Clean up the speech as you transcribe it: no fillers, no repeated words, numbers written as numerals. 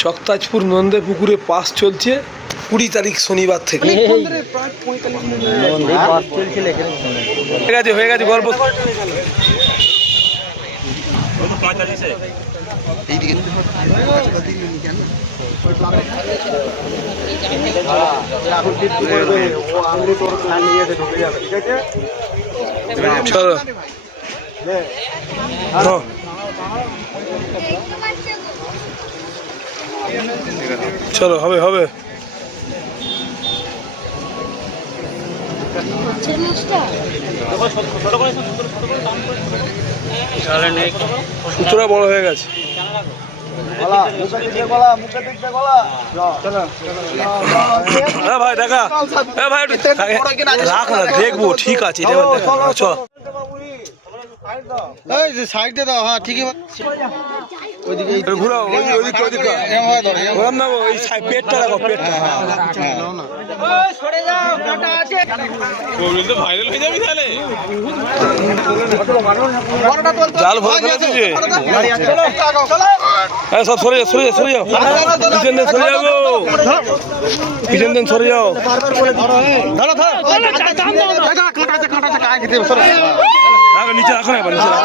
চকতাজপুর নন্দে পুকুরে পাস চলছে 20 তারিখ শনিবার থেকে। হয়ে গেছে গল্প। চলো চলো হবে হবে। সূত্রটা বড় হয়ে গেছে। ভাই দেখা ভাই রাখ না, দেখবো ঠিক আছে। চলো সাইডে দাও। হ্যাঁ ঠিকই ঘুরাও, ওরম না, ওই পেটটা রাখো, পেটটা। ভাইরাল হয়ে যাবি তাহলে। জাল ভরে ফেলেছে যে। হ্যাঁ সব সরে যাও, সরে যাও, সরে যাও, পিছন দেন সরে যাবো, পিছন দেন সরে যাও। নিচে রাখো না, নিচে রাখো।